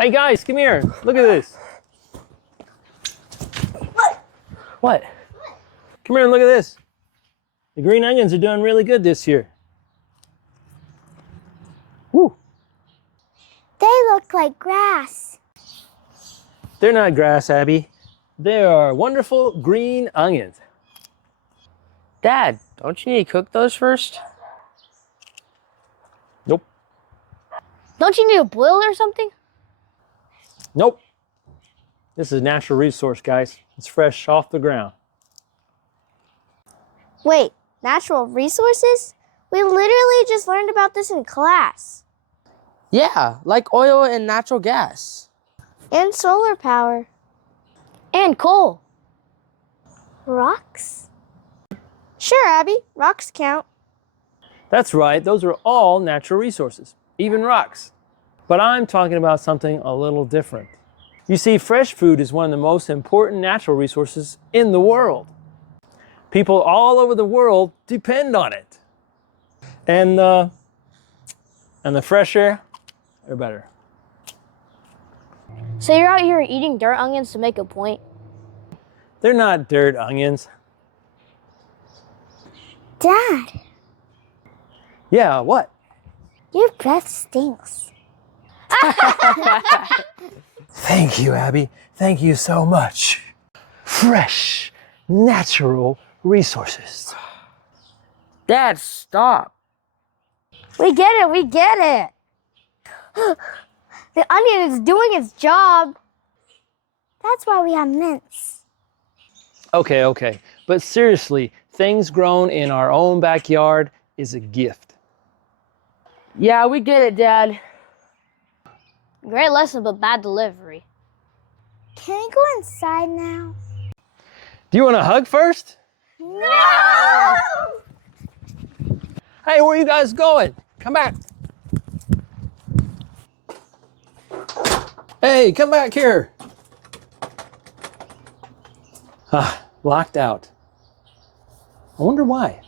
Hey guys, come here. Look at this. What? Come here and look at this. The green onions are doing really good this year. Woo. They look like grass. They're not grass, Abby. They are wonderful green onions. Dad, don't you need to cook those first? Nope. Don't you need a boil or something? Nope. This is a natural resource, guys. It's fresh off the ground. Wait, natural resources? We literally just learned about this in class. Yeah, like oil and natural gas. And solar power. And coal. Rocks? Sure, Abby, rocks count. That's right. Those are all natural resources, even rocks. But I'm talking about something a little different. You see, fresh food is one of the most important natural resources in the world. People all over the world depend on it. And the fresh air, they're better. So you're out here eating dirt onions to make a point? They're not dirt onions. Dad, Yeah, what? your breath stinks. Thank you, Abby. Thank you so much. Fresh, natural resources. Dad, stop. We get it, we get it. The onion is doing its job. That's why we have mints. Okay. But seriously, things grown in our own backyard is a gift. Yeah, we get it, Dad. Great lesson, but bad delivery. Can we go inside now? Do you want a hug first? No! Hey, where are you guys going? Come back. Hey, come back here. Locked out. I wonder why.